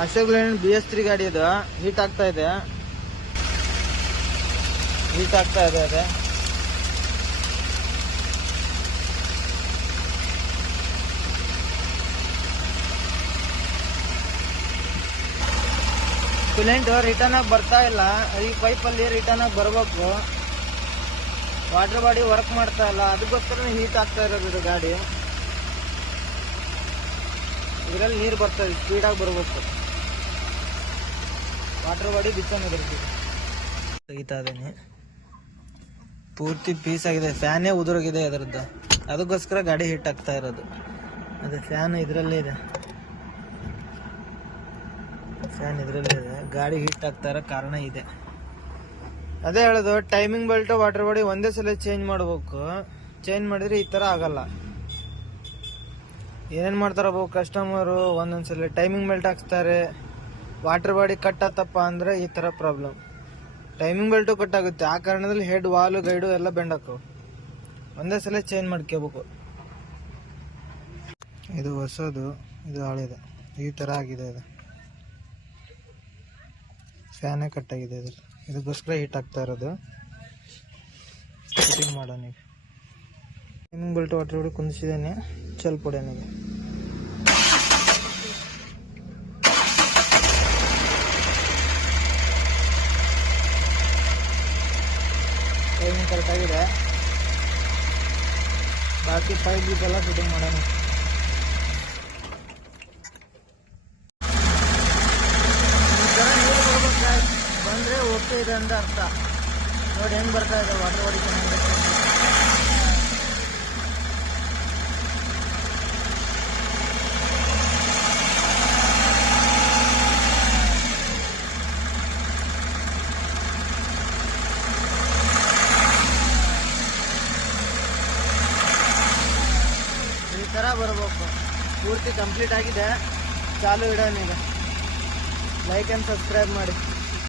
Ashok Layland BS3 ಗಾಡಿ ಇದು. Heat ಆಗ್ತಾ ಇದೆ ಅದೇ. ಸಿಲಿಂಡ್ ರಿಟರ್ನ್ ಆಗಿ ಬರ್ತಾ ಇಲ್ಲ. ಈ ಪೈಪಲ್ಲಿ ರಿಟರ್ನ್ ಆಗಿ ಬರ್ಬೇಕು. ವಾಟರ್ ಬಾಡಿ ವರ್ಕ್ ಮಾಡ್ತಾ ಇಲ್ಲ, ಅದಕ್ಕೋಸ್ಕರ ಹೀಟ್ ಆಗ್ತಾ ಇರೋದು ಇದು ಗಾಡಿ. ಇದರಲ್ಲಿ ನೀರು ಬರ್ತದೆ, ಸ್ಪೀಡಾಗಿ ಬರ್ಬೇಕು. ವಾಟರ್ ಬಾಡಿ ಬಿಚ್ಚೋದು ತೆಗಿತಾ ಇದ್ದೇನೆ. ಪೂರ್ತಿ ಪೀಸ್ ಆಗಿದೆ, ಫ್ಯಾನೇ ಉದುರೋಗಿದೆ ಅದರದ್ದು. ಅದಕ್ಕೋಸ್ಕರ ಗಾಡಿ ಹೀಟ್ ಆಗ್ತಾ ಇರೋದು. ಅದೇ ಫ್ಯಾನ್ ಇದರಲ್ಲೇ ಇದೆ, ಗಾಡಿ ಹೀಟ್ ಆಗ್ತಾ ಇರೋ ಕಾರಣ ಇದೆ. ಅದೇ ಹೇಳೋದು, ಟೈಮಿಂಗ್ ಬೆಲ್ಟ್ ವಾಟರ್ ಬಾಡಿ ಒಂದೇ ಸಲ ಚೇಂಜ್ ಮಾಡಬೇಕು. ಚೇಂಜ್ ಮಾಡಿದ್ರೆ ಈ ತರ ಆಗಲ್ಲ. ಏನೇನ್ ಮಾಡ್ತಾರಪ್ಪ ಕಸ್ಟಮರು, ಒಂದೊಂದ್ಸಲ ಟೈಮಿಂಗ್ ಬೆಲ್ಟ್ ಹಾಕ್ಸ್ತಾರೆ, ವಾಟರ್ ಬಾಡಿ ಕಟ್ ಆತಪ್ಪ ಅಂದ್ರೆ ಈ ತರ ಪ್ರಾಬ್ಲಮ್. ಟೈಮಿಂಗ್ ಬೆಲ್ಟು ಕಟ್ ಆಗುತ್ತೆ, ಆ ಕಾರಣದಲ್ಲಿ ಹೆಡ್ ವಾಲು ಗೈಡು ಎಲ್ಲ ಬೆಂಡ್ ಹಾಕವು. ಒಂದೇ ಸಲ ಚೇಂಜ್ ಮಾಡ್ಕೋಬೇಕು. ಇದು ಹೊಸದು, ಇದು ಹಳೇದು, ಈ ತರ ಆಗಿದೆ. ಇದು ಫ್ಯಾನೇ ಕಟ್ ಆಗಿದೆ, ಇದಕ್ಕೋಸ್ಕರ ಹೀಟ್ ಆಗ್ತಾ ಇರೋದು. ಫಿಟ್ಟಿಂಗ್ ಮಾಡೋಣ ಈಗ. ಟೈಮಿಂಗ್ ಬೆಲ್ಟ್ ವಾಟರ್ ಬಾಡಿ ಕುಂದಿಸಿದ್ದೇನೆ, ಸ್ವಲ್ಪ ಹೊಡೆಯೋಣ. ಟೈಮಿಂಗ್ ಕರೆಕ್ಟ್ ಆಗಿದೆ. ಬಾಕಿ ಪೈಪ್ ಎಲ್ಲ ಫಿಟ್ಟಿಂಗ್ ಮಾಡೋಣ. ಬಂದ್ರೆ ಓಕೆ ಇದೆ ಅಂತ ಅರ್ಥ. ನೋಡಿ ಹೆಂಗ್ ಬರ್ತಾ ಇದೆ ವಾಟರ್ ಬಾಡಿ. ಈ ತರ ಬರಬೇಕು. ಪೂರ್ತಿ ಕಂಪ್ಲೀಟ್ ಆಗಿದೆ. ಚಾಲು ಇಡೋಣ ಈಗ. ಲೈಕ್ ಅಂಡ್ ಸಬ್ಸ್ಕ್ರೈಬ್ ಮಾಡಿ.